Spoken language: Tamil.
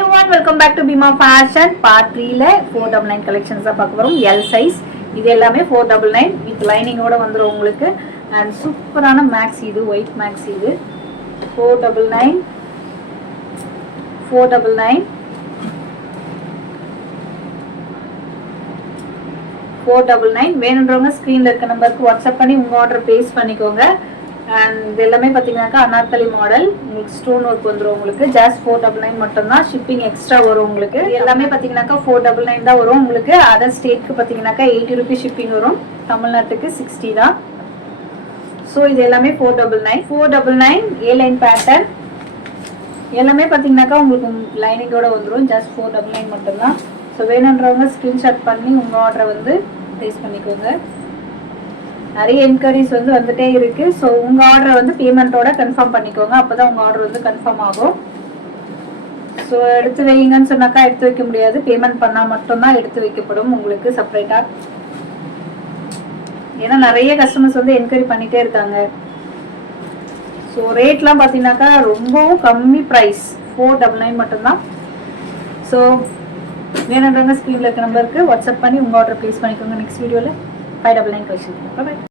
everyone, welcome back to Bima Fashion part 3 ல 499 collections தான் பார்க்க போறோம். L size இது எல்லாமே 499 with lining ஓட வந்துரும் உங்களுக்கு. and சூப்பரான மேக்ஸ் இது white மேக்ஸ் இது 499 499 499 வேணும்ன்றவங்க ஸ்கிரீன்ல இருக்க நம்பருக்கு வாட்ஸ்அப் பண்ணி உங்க ஆர்டர் பேஸ் பண்ணிக்கோங்க. அண்ட் இது எல்லாமே பார்த்தீங்கன்னாக்கா அனார்கலி மாடல், உங்களுக்கு ஸ்டோன் ஒர்க் வந்துடும். உங்களுக்கு ஜஸ்ட் 499 மட்டும்தான், ஷிப்பிங் எக்ஸ்ட்ரா வரும். உங்களுக்கு எல்லாமே பார்த்தீங்கன்னாக்கா 499 தான் வரும். உங்களுக்கு அதர் ஸ்டேட்க்கு பார்த்தீங்கன்னாக்கா 80 ருபீஸ் ஷிப்பிங் வரும், தமிழ்நாட்டுக்கு 60 தான். ஸோ இது எல்லாமே 499 ஏ லைன் பேட்டர்ன் எல்லாமே பார்த்தீங்கன்னாக்கா உங்களுக்கு லைனிங்கோட வந்துடும். ஜஸ்ட் 499 மட்டும்தான். ஸோ வேணுன்றவங்க ஸ்க்ரீன்ஷாட் பண்ணி உங்கள் ஆர்டரை வந்து ப்ளேஸ் பண்ணிக்கோங்க. நிறைய என்கொயரிஸ் வந்து வந்துட்டே இருக்கு. ஸோ உங்கள் ஆர்டரை வந்து பேமெண்ட்டோட கன்ஃபார்ம் பண்ணிக்கோங்க, அப்போ தான் உங்கள் ஆர்டர் வந்து கன்ஃபார்ம் ஆகும். ஸோ எடுத்து வைங்கன்னு சொன்னாக்கா எடுத்து வைக்க முடியாது, பேமெண்ட் பண்ணால் மட்டும்தான் எடுத்து வைக்கப்படும் உங்களுக்கு செப்பரேட்டாக. ஏன்னா நிறைய கஸ்டமர்ஸ் வந்து என்கொயரி பண்ணிகிட்டே இருக்காங்க. ஸோ ரேட்லாம் பார்த்தீங்கன்னாக்கா ரொம்பவும் கம்மி ப்ரைஸ், 499 மட்டும்தான். ஸோ வேணுன்றவங்க ஸ்க்ரீனில் இருக்க நம்பருக்கு வாட்ஸ்அப் பண்ணி உங்கள் ஆர்டர் ப்ளேஸ் பண்ணிக்கோங்க. நெக்ஸ்ட் வீடியோவில் 599 collection. Bye bye.